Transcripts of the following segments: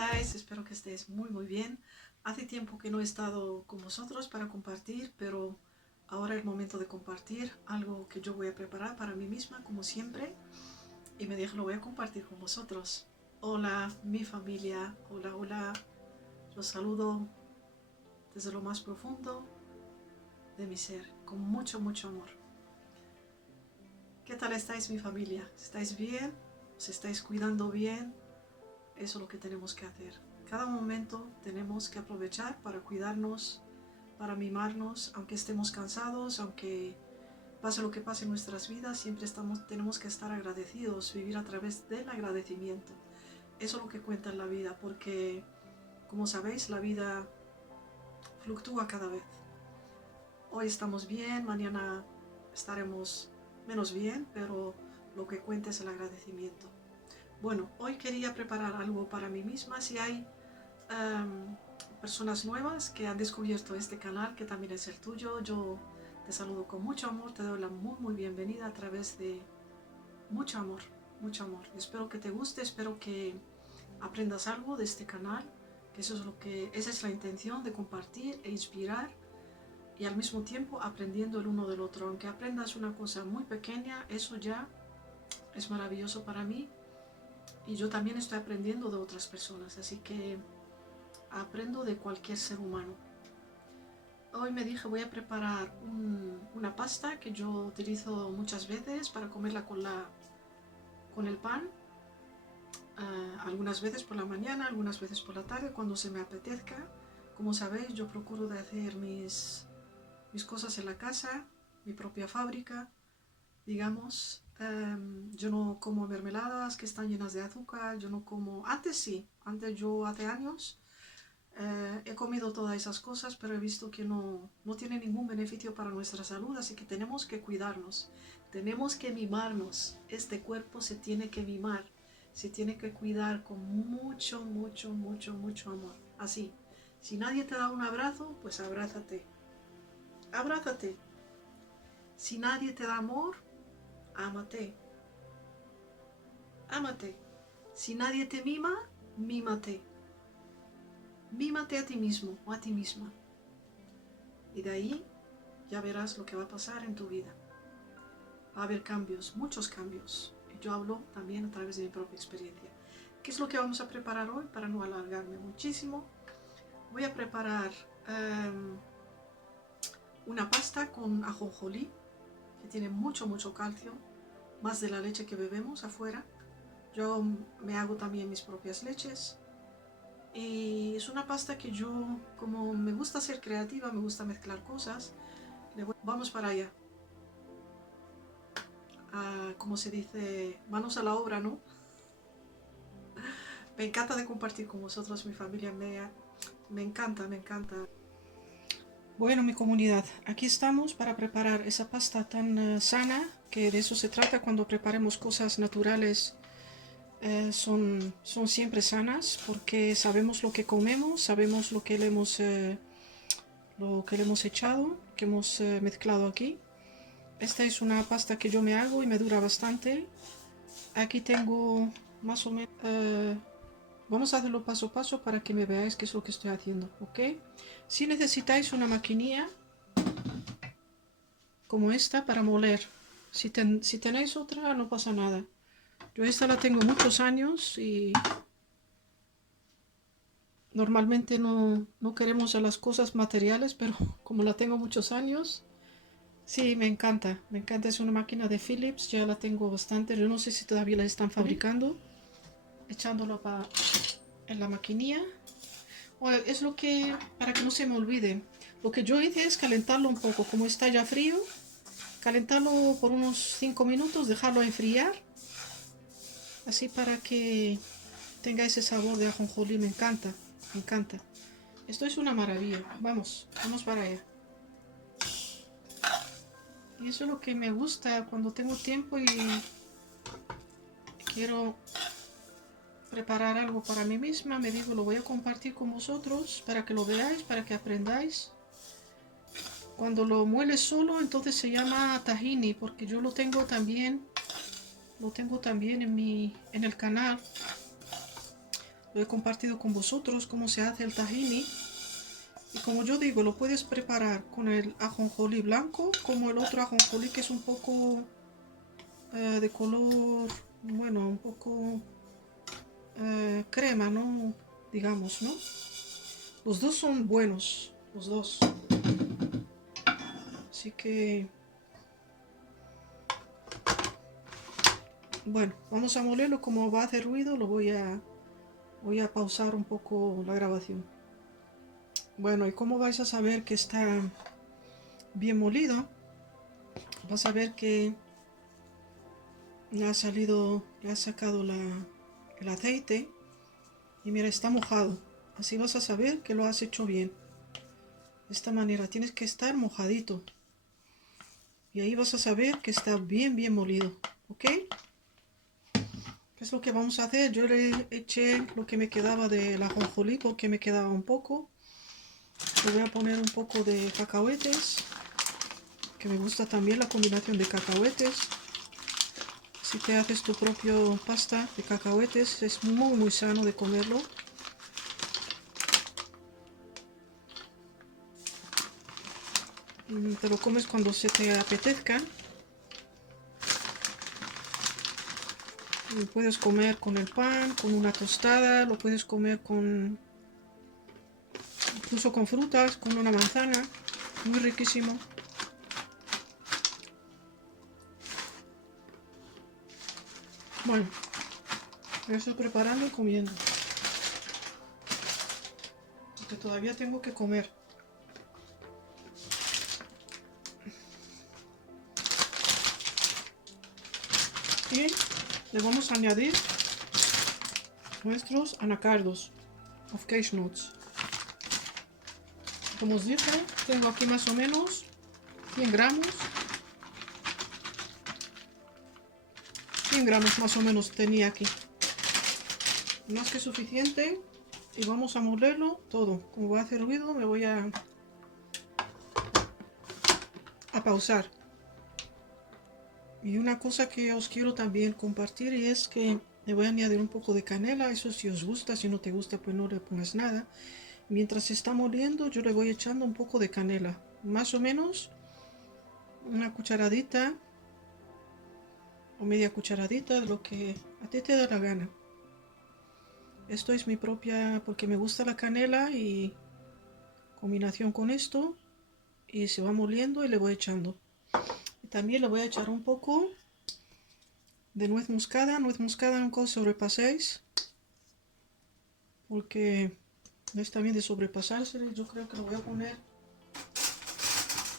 estáis? Espero que estéis muy bien. Hace tiempo que no he estado con vosotros para compartir, pero ahora es el momento de compartir algo que yo voy a preparar para mí misma, como siempre, y me dije lo voy a compartir con vosotros. Hola, mi familia, hola, hola. Los saludo desde lo más profundo de mi ser, con mucho amor. ¿Qué tal estáis, mi familia? ¿Estáis bien? ¿Os estáis cuidando bien? Eso es lo que tenemos que hacer. Cada momento tenemos que aprovechar para cuidarnos, para mimarnos, aunque estemos cansados, aunque pase lo que pase en nuestras vidas, siempre tenemos que estar agradecidos, vivir a través del agradecimiento. Eso es lo que cuenta en la vida, porque, como sabéis, la vida fluctúa cada vez. Hoy estamos bien, mañana estaremos menos bien, pero lo que cuenta es el agradecimiento. Bueno, hoy quería preparar algo para mí misma. Si hay personas nuevas que han descubierto este canal, que también es el tuyo, yo te saludo con mucho amor, te doy la muy bienvenida a través de mucho amor, mucho amor. Espero que te guste, espero que aprendas algo de este canal, que esa es la intención de compartir e inspirar, y al mismo tiempo aprendiendo el uno del otro. Aunque aprendas una cosa muy pequeña, eso ya es maravilloso para mí. Y yo también estoy aprendiendo de otras personas, así que aprendo de cualquier ser humano. Hoy me dije voy a preparar una pasta que yo utilizo muchas veces para comerla con el pan. Algunas veces por la mañana, algunas veces por la tarde, cuando se me apetezca. Como sabéis, yo procuro de hacer mis cosas en la casa, mi propia fábrica, digamos. Yo no como mermeladas que están llenas de azúcar, yo no como... Antes sí, yo hace años he comido todas esas cosas, pero he visto que no tiene ningún beneficio para nuestra salud, así que tenemos que cuidarnos, tenemos que mimarnos. Este cuerpo se tiene que mimar, se tiene que cuidar con mucho amor. Así, si nadie te da un abrazo, pues abrázate, abrázate. Si nadie te da amor, ámate, ámate. Si nadie te mima, mímate. Mímate a ti mismo o a ti misma. Y de ahí ya verás lo que va a pasar en tu vida. Va a haber cambios, muchos cambios. Y yo hablo también a través de mi propia experiencia. ¿Qué es lo que vamos a preparar hoy? Para no alargarme muchísimo, voy a preparar una pasta con ajonjolí, que tiene mucho calcio, más de la leche que bebemos afuera. Yo me hago también mis propias leches. Y es una pasta que yo, como me gusta ser creativa, me gusta mezclar cosas, vamos para allá. Como se dice, manos a la obra, ¿no? Me encanta de compartir con vosotros, mi familia, me encanta. Bueno, mi comunidad, aquí estamos para preparar esa pasta tan sana, que de eso se trata cuando preparemos cosas naturales. Son siempre sanas porque sabemos lo que comemos, sabemos lo que le hemos echado, que hemos mezclado aquí. Esta es una pasta que yo me hago y me dura bastante. Aquí tengo más o menos... vamos a hacerlo paso a paso para que me veáis qué es lo que estoy haciendo, ¿ok? Si necesitáis una maquinilla como esta para moler, si tenéis otra no pasa nada. Yo esta la tengo muchos años y normalmente no queremos a las cosas materiales, pero como la tengo muchos años, sí, me encanta, es una máquina de Philips, ya la tengo bastante, yo no sé si todavía la están fabricando, echándolo en la maquinilla. Bueno, es lo que, para que no se me olvide, lo que yo hice es calentarlo un poco, como está ya frío, calentarlo por unos 5 minutos, dejarlo enfriar, así para que tenga ese sabor de ajonjolí. Me encanta. Esto es una maravilla. Vamos para allá. Y eso es lo que me gusta cuando tengo tiempo y quiero preparar algo para mí misma. Me digo, lo voy a compartir con vosotros para que lo veáis, para que aprendáis. Cuando lo mueles solo, entonces se llama tahini, porque yo lo tengo también en el canal. Lo he compartido con vosotros cómo se hace el tahini. Y como yo digo, lo puedes preparar con el ajonjolí blanco, como el otro ajonjolí que es un poco de color, bueno, un poco crema, ¿no? Digamos, ¿no? Los dos son buenos, los dos. Así que, bueno, vamos a molerlo. Como va a hacer ruido, voy a pausar un poco la grabación. Bueno, ¿y cómo vais a saber que está bien molido? Vas a ver que le ha sacado el aceite y mira, está mojado. Así vas a saber que lo has hecho bien. De esta manera tienes que estar mojadito. Y ahí vas a saber que está bien molido. ¿Ok? ¿Qué es lo que vamos a hacer? Yo le eché lo que me quedaba del ajonjolí porque me quedaba un poco. Le voy a poner un poco de cacahuetes, que me gusta también la combinación de cacahuetes. Si te haces tu propio pasta de cacahuetes, es muy sano de comerlo. Te lo comes cuando se te apetezca. Lo puedes comer con el pan, con una tostada, lo puedes comer incluso con frutas, con una manzana. Muy riquísimo. Bueno, lo estoy preparando y comiendo. Porque todavía tengo que comer. Y le vamos a añadir nuestros anacardos of cashew nuts. Como os dije, tengo aquí más o menos 100 gramos. 100 gramos más o menos tenía aquí. Más que suficiente. Y vamos a molerlo todo. Como va a hacer ruido, me voy a pausar. Y una cosa que os quiero también compartir y es que le voy a añadir un poco de canela. Eso si os gusta, si no te gusta pues no le pongas nada. Mientras se está moliendo yo le voy echando un poco de canela. Más o menos una cucharadita o media cucharadita de lo que a ti te da la gana. Esto es mi propia, porque me gusta la canela y combinación con esto. Y se va moliendo y le voy echando. Y también le voy a echar un poco de nuez moscada. Nuez moscada nunca os sobrepaséis, porque no está bien de sobrepasarse. Yo creo que lo voy a poner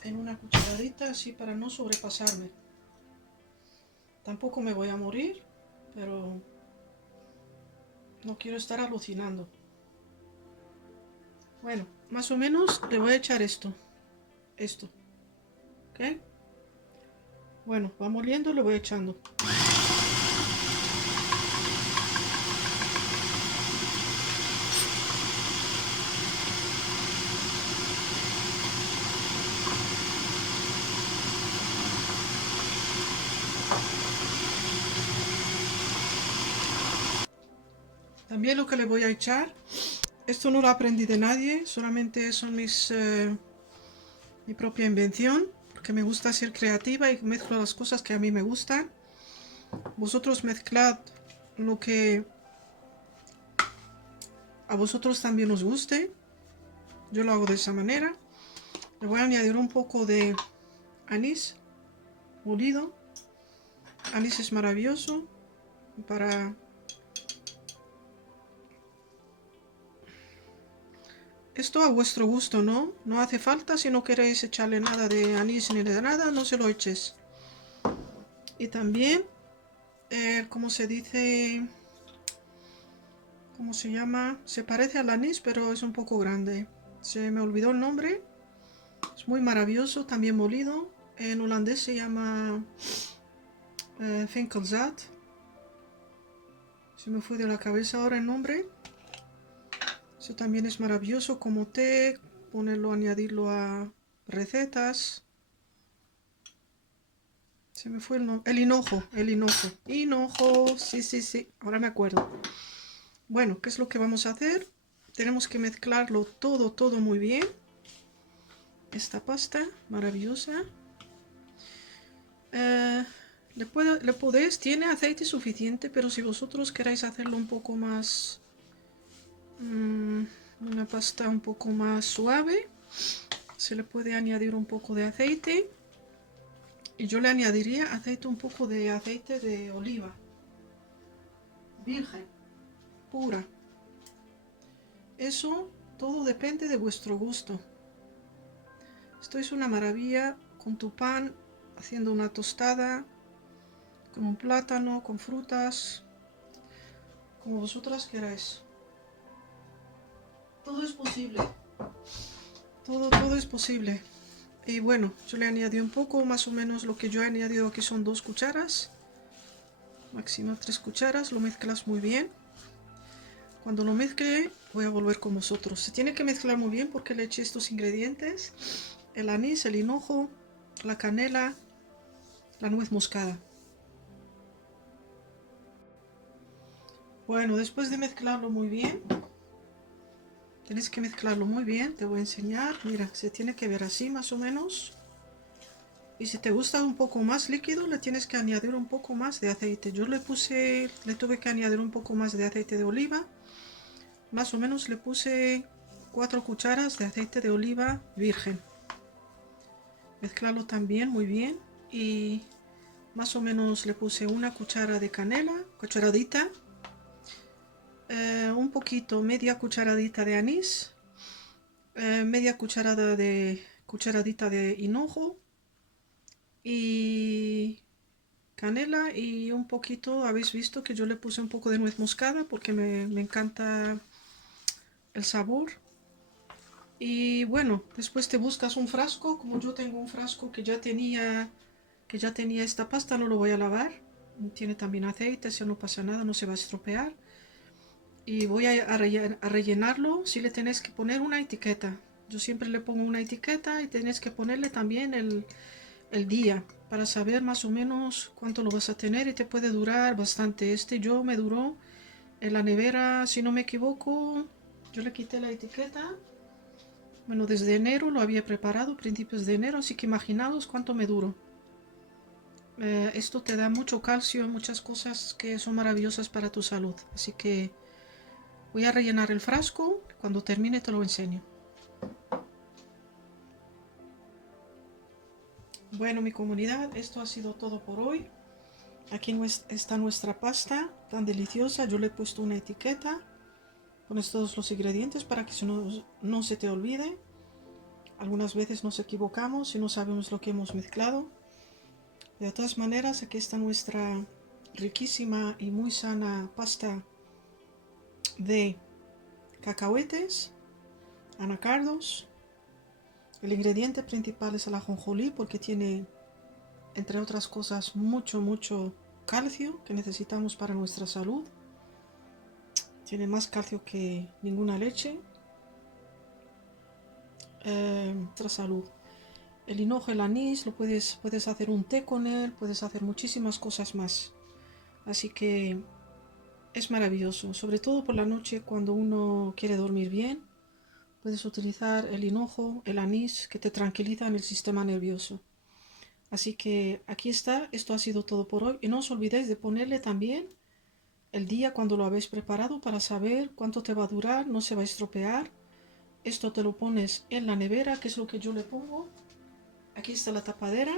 en una cucharadita así para no sobrepasarme. Tampoco me voy a morir, pero no quiero estar alucinando. Bueno, más o menos le voy a echar esto. ¿Ok? Bueno, va moliendo, le voy echando. También lo que le voy a echar, esto no lo aprendí de nadie, solamente son mi propia invención, porque me gusta ser creativa y mezclo las cosas que a mí me gustan. Vosotros mezclad lo que a vosotros también os guste. Yo lo hago de esa manera. Le voy a añadir un poco de anís molido. Anís es maravilloso para... Esto a vuestro gusto, ¿no? No hace falta, si no queréis echarle nada de anís ni de nada, no se lo eches. Y también, ¿cómo se dice? ¿Cómo se llama? Se parece al anís, pero es un poco grande. Se me olvidó el nombre. Es muy maravilloso, también molido. En holandés se llama Vinkelzaad. Se me fue de la cabeza ahora el nombre. Eso también es maravilloso como té, ponerlo, añadirlo a recetas. Se me fue el nombre. El hinojo. Hinojo, sí, ahora me acuerdo. Bueno, ¿qué es lo que vamos a hacer? Tenemos que mezclarlo todo muy bien. Esta pasta maravillosa. Le podéis, tiene aceite suficiente, pero si vosotros queréis hacerlo un poco más, una pasta un poco más suave, se le puede añadir un poco de aceite. Y yo le añadiría aceite, un poco de aceite de oliva virgen, pura. Eso todo depende de vuestro gusto. Esto es una maravilla con tu pan, haciendo una tostada, con un plátano, con frutas, como vosotras queráis. Todo es posible. Todo es posible. Y bueno, yo le añadí un poco, más o menos lo que yo he añadido aquí son 2 cucharas. Máximo 3 cucharas, lo mezclas muy bien. Cuando lo mezcle voy a volver con vosotros. Se tiene que mezclar muy bien porque le eché estos ingredientes. El anís, el hinojo, la canela, la nuez moscada. Bueno, después de mezclarlo muy bien, tenéis que mezclarlo muy bien, te voy a enseñar. Mira, se tiene que ver así más o menos. Y si te gusta un poco más líquido, le tienes que añadir un poco más de aceite. Yo le tuve que añadir un poco más de aceite de oliva. Más o menos le puse 4 cucharas de aceite de oliva virgen. Mezclarlo también muy bien y más o menos le puse una cuchara de canela, cucharadita, un poquito, media cucharadita de anís, media cucharadita de hinojo y canela y un poquito, habéis visto que yo le puse un poco de nuez moscada porque me encanta el sabor. Y bueno, después te buscas un frasco, como yo tengo un frasco que ya tenía esta pasta, no lo voy a lavar. Tiene también aceite, eso no pasa nada, no se va a estropear. Y voy a rellenarlo. Si le tenéis que poner una etiqueta. Yo siempre le pongo una etiqueta y tenéis que ponerle también el día para saber más o menos cuánto lo vas a tener y te puede durar bastante. Yo me duró en la nevera, si no me equivoco, yo le quité la etiqueta. Bueno, desde enero lo había preparado, principios de enero, así que imaginaos cuánto me duró. Esto te da mucho calcio, muchas cosas que son maravillosas para tu salud. Así que voy a rellenar el frasco, cuando termine te lo enseño. Bueno, mi comunidad, esto ha sido todo por hoy. Aquí está nuestra pasta tan deliciosa. Yo le he puesto una etiqueta. Pones todos los ingredientes para que no se te olvide. Algunas veces nos equivocamos y no sabemos lo que hemos mezclado. De todas maneras, aquí está nuestra riquísima y muy sana pasta de cacahuetes, anacardos. El ingrediente principal es el ajonjolí porque tiene, entre otras cosas, mucho calcio que necesitamos para nuestra salud. Tiene más calcio que ninguna leche. Nuestra salud. El hinojo, el anís, puedes hacer un té con él, puedes hacer muchísimas cosas más. Así que es maravilloso, sobre todo por la noche cuando uno quiere dormir bien. Puedes utilizar el hinojo, el anís, que te tranquilizan el sistema nervioso. Así que aquí está, esto ha sido todo por hoy. Y no os olvidéis de ponerle también el día cuando lo habéis preparado para saber cuánto te va a durar, no se va a estropear. Esto te lo pones en la nevera, que es lo que yo le pongo. Aquí está la tapadera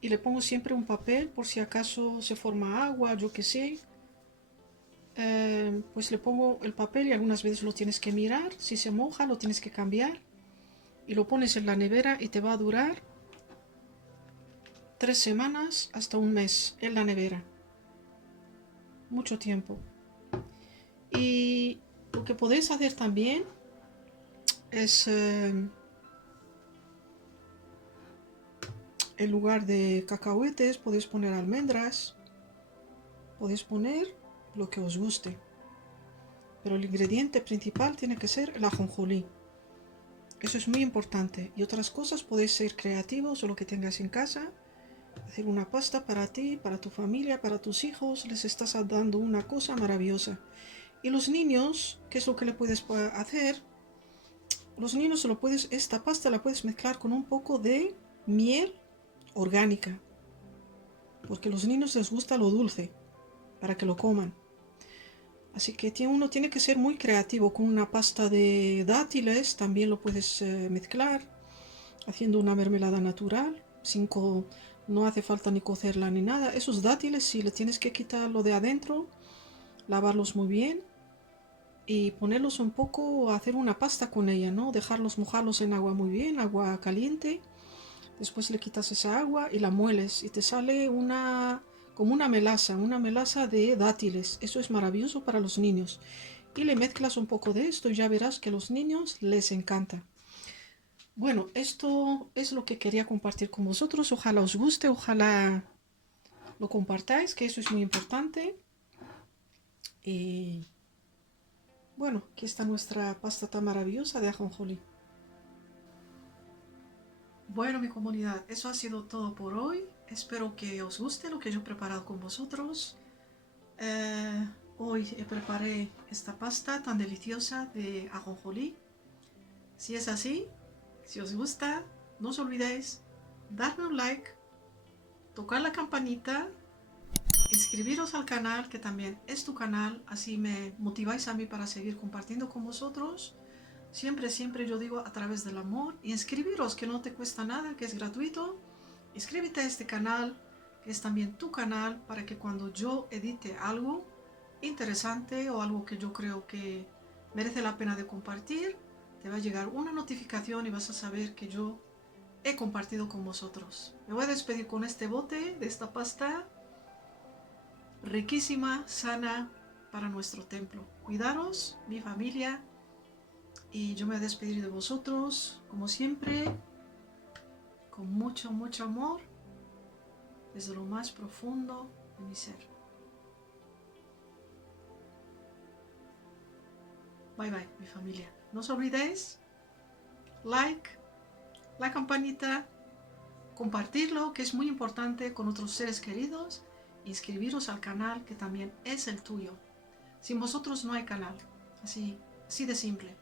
y le pongo siempre un papel por si acaso se forma agua, yo que sé. Pues le pongo el papel y algunas veces lo tienes que mirar. Si se moja lo tienes que cambiar. Y lo pones en la nevera y te va a durar 3 semanas hasta un mes en la nevera. Mucho tiempo. Y lo que podéis hacer también es, en lugar de cacahuetes, podéis poner almendras. Podéis poner lo que os guste. Pero el ingrediente principal tiene que ser el ajonjolí. Eso es muy importante. Y otras cosas podéis ser creativos o lo que tengas en casa. Hacer una pasta para ti, para tu familia, para tus hijos. Les estás dando una cosa maravillosa. Y los niños, ¿qué es lo que le puedes hacer? Los niños esta pasta la puedes mezclar con un poco de miel orgánica, porque a los niños les gusta lo dulce, para que lo coman. Así que uno tiene que ser muy creativo. Con una pasta de dátiles también lo puedes mezclar, haciendo una mermelada natural, no hace falta ni cocerla ni nada. Esos dátiles, si le tienes que quitar lo de adentro, lavarlos muy bien y ponerlos un poco, hacer una pasta con ella, ¿no? Dejarlos mojarlos en agua muy bien, agua caliente. Después le quitas esa agua y la mueles y te sale como una melaza de dátiles. Eso es maravilloso para los niños. Y le mezclas un poco de esto y ya verás que a los niños les encanta. Bueno, esto es lo que quería compartir con vosotros. Ojalá os guste, ojalá lo compartáis, que eso es muy importante. Y bueno, aquí está nuestra pasta tan maravillosa de ajonjolí. Bueno, mi comunidad, eso ha sido todo por hoy. Espero que os guste lo que yo he preparado con vosotros. Hoy preparé esta pasta tan deliciosa de ajonjolí. Si es así, si os gusta, no os olvidéis darme un like, tocar la campanita, inscribiros al canal, que también es tu canal, así me motiváis a mí para seguir compartiendo con vosotros. Siempre yo digo a través del amor. Y inscribiros, que no te cuesta nada, que es gratuito. Inscríbete a este canal, que es también tu canal, para que cuando yo edite algo interesante o algo que yo creo que merece la pena de compartir, te va a llegar una notificación y vas a saber que yo he compartido con vosotros. Me voy a despedir con este bote de esta pasta riquísima, sana para nuestro templo. Cuidaros, mi familia, y yo me voy a despedir de vosotros, como siempre, con mucho amor, desde lo más profundo de mi ser. Bye bye, mi familia. No os olvidéis, like, la campanita, compartirlo, que es muy importante, con otros seres queridos, inscribiros al canal, que también es el tuyo. Sin vosotros no hay canal, así de simple.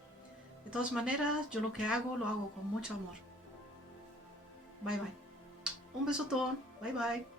De todas maneras, yo lo hago con mucho amor. Bye bye. Un besotón. Bye bye.